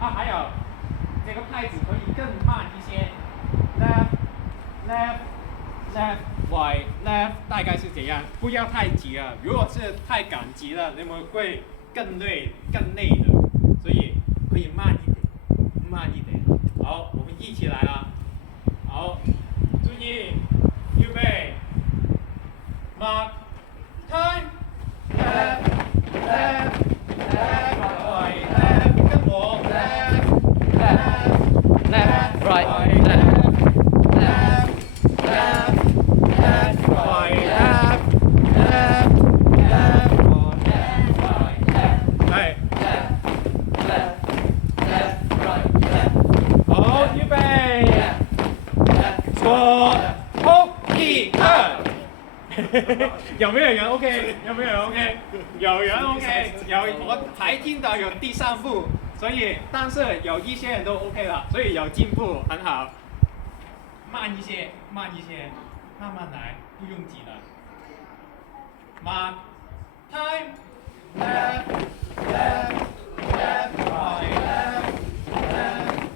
啊，还有这个拍子可以更慢一些，left left left right left， 大概是这样，不要太急了。如果是太赶急了，那么会更累的，所以可以慢一点，慢一点。好，我们一起来啊！好，注意，预备，mark time left left left right left， 跟我 left left left right right left left left left right left left left right left， 来，好，预备，左后一二。有没有人 OK？ 有没有人 OK？ 有人 OK， 我才听到有第三步，所以但是有一些人都 OK 了，所以有进步，很好。慢一些，慢一些，慢慢来，不用急了。Mark time left left left right left left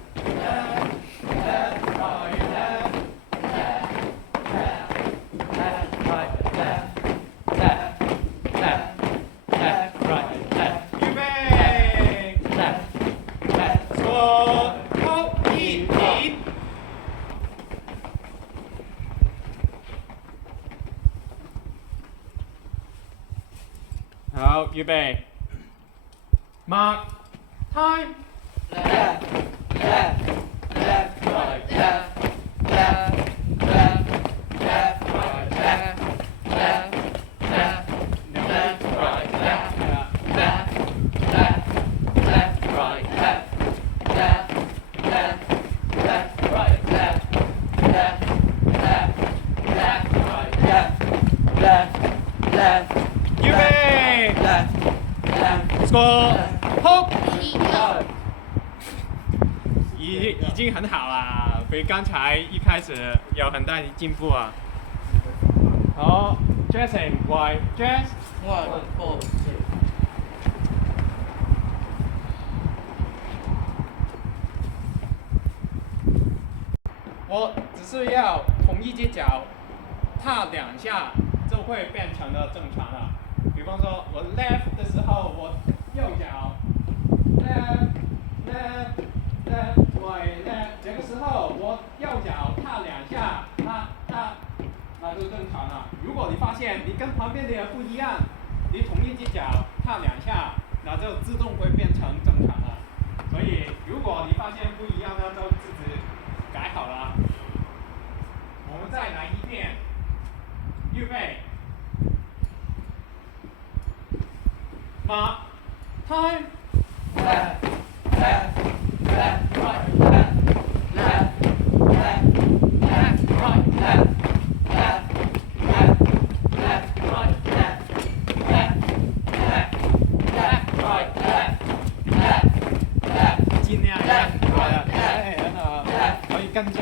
left left right left预备，左后一停。好，预备，Mark time预备，左后已经很好啦，比刚才一开始有很大的进步啊。好 ，Jazz and Y Jazz。我只是要同一只脚踏两下，就会变成了正常了。比方说，我 left 的时候，我右脚 left left left right left， 这个时候我右脚踏两下，那就正常了。如果你发现你跟旁边的人不一样，你同一只脚踏两下，那就自动会变成正常了。所以，如果你发现不一样呢，就自己改好了。我们再来一遍，预备，Mark time left left left right left left left left right left left left left right left left left left right left left left， 尽量 left right， 哎，很好，可以跟着。